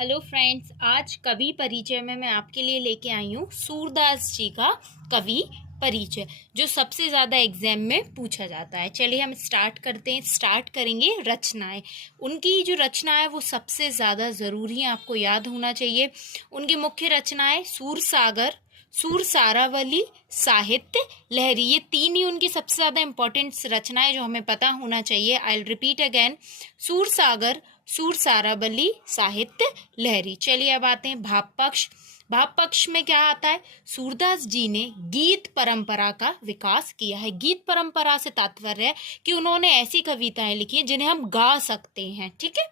Hello friends, आज कवि परिचय में मैं आपके लिए लेके आई हूँ सूरदास जी का कवि परिचय, जो सबसे ज़्यादा एग्जाम में पूछा जाता है। चलिए हम स्टार्ट करते हैं। स्टार्ट करेंगे रचनाएं। उनकी जो रचना है वो सबसे ज़्यादा ज़रूरी है, आपको याद होना चाहिए। उनकी मुख्य रचनाएं सूरसागर, सूरसारावली, साहित्य लहरी, ये तीन ही उनकी सबसे ज़्यादा इंपॉर्टेंट रचनाएं जो हमें पता होना चाहिए। I will repeat again, Sursagar, Sursaravali, Sahitya Lahari. चलिए अब आते हैं भाव पक्ष। भाव पक्ष में क्या आता है? सूरदास जी ने गीत परंपरा का विकास किया है। गीत परंपरा से तात्पर्य है कि उन्होंने ऐसी कविताएं लिखी हैं जिन्हें हम गा सकते हैं। ठीक है।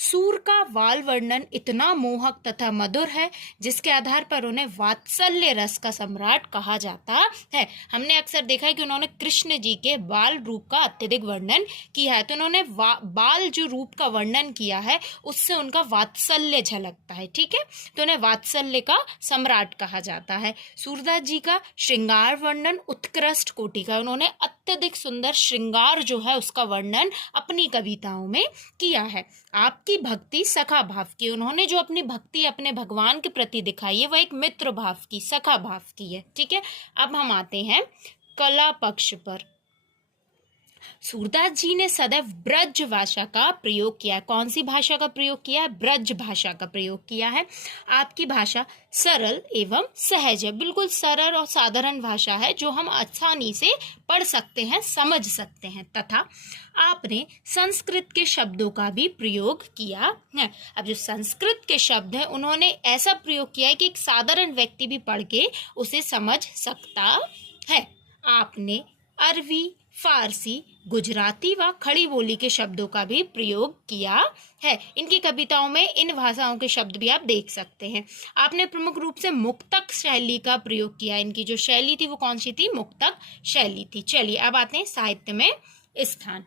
सूर का वाल वर्णन इतना मोहक तथा मधुर है जिसके आधार पर उन्हें वात्सल्य रस का सम्राट कहा जाता है। हमने अक्सर देखा है कि उन्होंने कृष्ण जी के बाल रूप का अत्यधिक वर्णन किया है, तो उन्होंने बाल जो रूप का वर्णन किया है उससे उनका वात्सल्य झलकता है। ठीक है, तो उन्हें वात्सल्य का सम्राट कहा जाता है। सूरदास जी का श्रृंगार वर्णन उत्कृष्ट कोटि का, उन्होंने अत्यधिक सुंदर श्रृंगार जो है उसका वर्णन अपनी कविताओं में किया है। आपकी भक्ति सखा भाव की, उन्होंने जो अपनी भक्ति अपने भगवान के प्रति दिखाई है वह एक मित्र भाव की, सखा भाव की है। ठीक है, अब हम आते हैं कला पक्ष पर। सूरदास जी ने सदैव ब्रज भाषा का प्रयोग किया है। कौन सी भाषा का प्रयोग किया है? ब्रज भाषा का प्रयोग किया है। आपकी भाषा सरल एवं सहज है, बिल्कुल सरल और साधारण भाषा है जो हम आसानी से पढ़ सकते हैं, समझ सकते हैं। तथा आपने संस्कृत के शब्दों का भी प्रयोग किया है। अब जो संस्कृत के शब्द हैं उन्होंने ऐसा प्रयोग किया है कि एक साधारण व्यक्ति भी पढ़ के उसे समझ सकता है। आपने अरबी, फारसी, गुजराती व खड़ी बोली के शब्दों का भी प्रयोग किया है। इनकी कविताओं में इन भाषाओं के शब्द भी आप देख सकते हैं। आपने प्रमुख रूप से मुक्तक शैली का प्रयोग किया। इनकी जो शैली थी वो कौन सी थी? मुक्तक शैली थी। चलिए अब आते हैं साहित्य में स्थान।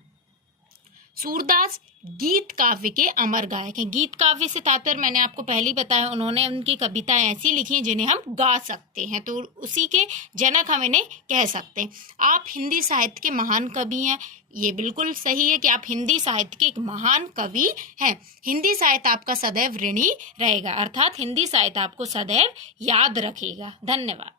सूरदास गीत काव्य के अमर गायक हैं। गीत काव्य से तात्पर्य मैंने आपको पहले ही बताया, उन्होंने उनकी कविताएं ऐसी लिखी हैं जिन्हें हम गा सकते हैं, तो उसी के जनक हम इन्हें कह सकते हैं। आप हिंदी साहित्य के महान कवि हैं। ये बिल्कुल सही है कि आप हिंदी साहित्य के एक महान कवि हैं। हिंदी साहित्य आपका सदैव ऋणी रहेगा, अर्थात हिंदी साहित्य आपको सदैव याद रखेगा। धन्यवाद।